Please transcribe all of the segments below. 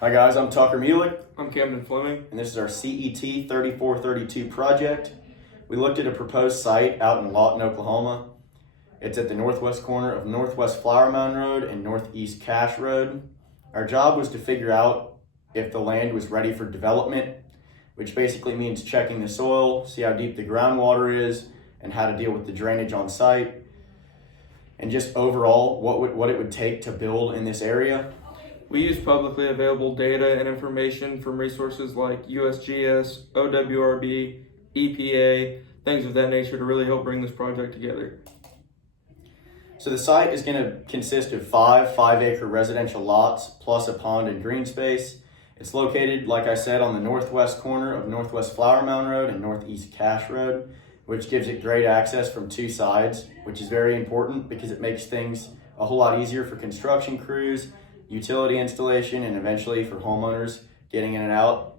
Hi guys, I'm Tucker Mulick, I'm Camden Fleming. and this is our CET 3432 project. We looked at a proposed site out in Lawton, Oklahoma. It's at the northwest corner of Northwest Flower Mound Road and Northeast Cache Road. Our job was to figure out if the land was ready for development, which basically means checking the soil, see how deep the groundwater is, and how to deal with the drainage on site, and just overall what it would take to build in this area. We use publicly available data and information from resources like USGS, OWRB, EPA, things of that nature to really help bring this project together. So the site is going to consist of 5 5-acre residential lots plus a pond and green space. It's located, like I said, on the northwest corner of Northwest Flower Mound Road and Northeast Cache Road, which gives it great access from two sides, which is very important because it makes things a whole lot easier for construction crews, utility installation, and eventually for homeowners getting in and out.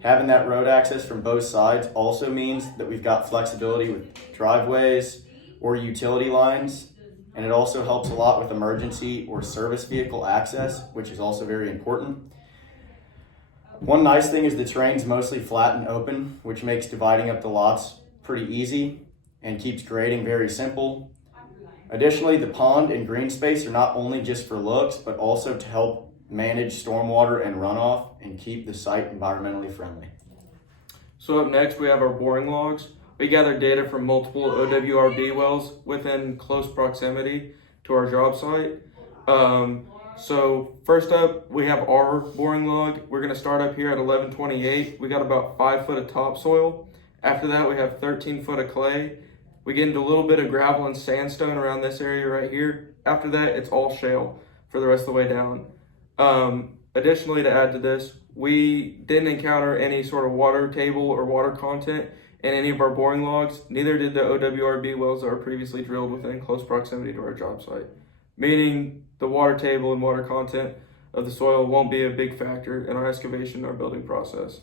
Having that road access from both sides also means that we've got flexibility with driveways or utility lines, and it also helps a lot with emergency or service vehicle access, which is also very important. One nice thing is the terrain's mostly flat and open, which makes dividing up the lots pretty easy and keeps grading very simple. Additionally, the pond and green space are not only just for looks, but also to help manage stormwater and runoff and keep the site environmentally friendly. So up next, we have our boring logs. We gathered data from multiple OWRB wells within close proximity to our job site. So first up, we have our boring log. We're gonna start up here at 1128. We got about 5 foot of topsoil. After that, we have 13 foot of clay. We get into a little bit of gravel and sandstone around this area right here. After that, it's all shale for the rest of the way down. Additionally, to add to this, we didn't encounter any sort of water table or water content in any of our boring logs. Neither did the OWRB wells that are previously drilled within close proximity to our job site, meaning the water table and water content of the soil won't be a big factor in our excavation or building process.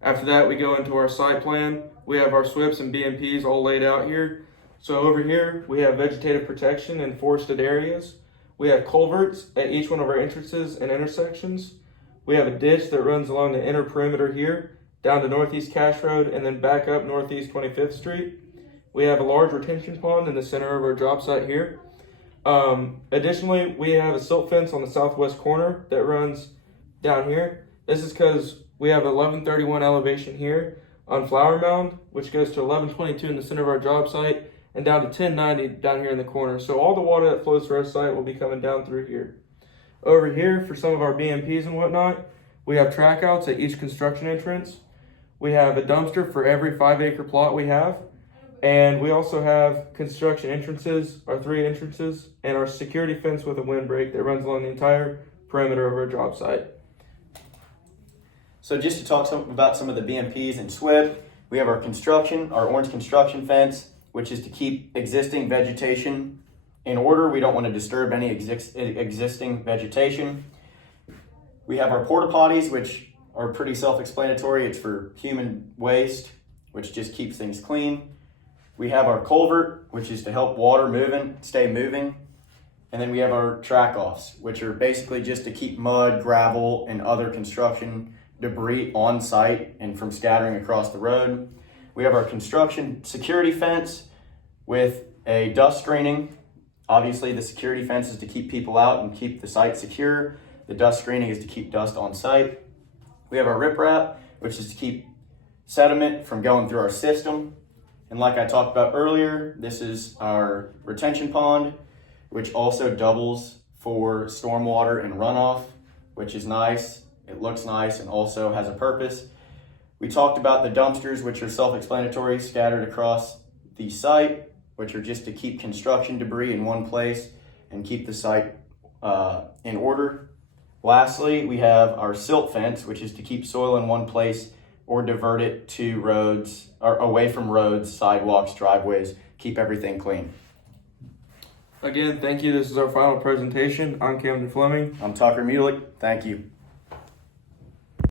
After that, we go into our site plan. We have our SWIPs and BMPs all laid out here. So over here, we have vegetative protection in forested areas. We have culverts at each one of our entrances and intersections. We have a ditch that runs along the inner perimeter here, down to Northeast Cache Road, and then back up Northeast 25th Street. We have a large retention pond in the center of our job site here. Additionally, we have a silt fence on the southwest corner that runs down here. This is because we have 1131 elevation here on Flower Mound, which goes to 1122 in the center of our job site and down to 1090 down here in the corner. So all the water that flows through our site will be coming down through here. Over here, for some of our BMPs and whatnot, we have track outs at each construction entrance. We have a dumpster for every 5-acre plot we have. And we also have construction entrances, our 3 entrances, and our security fence with a windbreak that runs along the entire perimeter of our job site. So just to talk about some of the BMPs and SWIP, we have our orange construction fence, which is to keep existing vegetation in order. We don't want to disturb any existing vegetation. We have our porta potties, which are pretty self-explanatory. It's for human waste, which just keeps things clean. We have our culvert, which is to help water stay moving. And then we have our track offs, which are basically just to keep mud, gravel, and other construction debris on site and from scattering across the road. We have our construction security fence with a dust screening. Obviously, the security fence is to keep people out and keep the site secure. The dust screening is to keep dust on site. We have our riprap, which is to keep sediment from going through our system. And like I talked about earlier, this is our retention pond, which also doubles for stormwater and runoff, which is nice. It looks nice and also has a purpose. We talked about the dumpsters, which are self-explanatory, scattered across the site, which are just to keep construction debris in one place and keep the site in order. Lastly, we have our silt fence, which is to keep soil in one place or divert it to roads or away from roads, sidewalks, driveways, keep everything clean. Again, thank you. This is our final presentation. I'm Camden Fleming. I'm Tucker Mulick. Thank you.